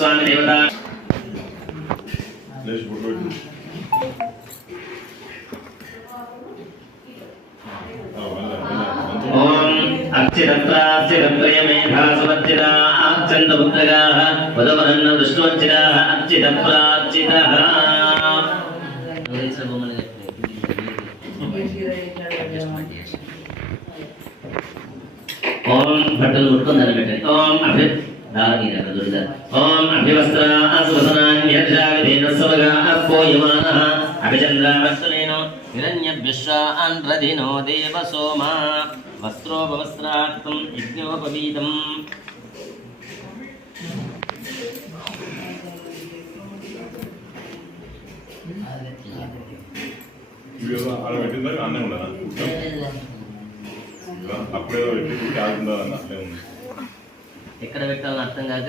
स्वामी देवता ओम अर्चितप्राच्चितप्रियमेधा सुवर्जिता अर्चन्तपुत्रगाः वदवरन्न दृष्टवज्जिताः अर्चितप्राच्चितः ओम भट्टल मुट्टुंदन बेटे ओम अभि दानी रकदुर्द ओम अभिवस्त्र असवसनान्यजाविधेन सवगा अपोयमानः अभिचन्द्रावस्तनेनो हिरण्यविश्वान्रधिनो देवसोमा वस्त्रोपवस्त्राक्तं यज्ञोपवीतम् ఎక్కడ పెట్టాలని అర్థం కాక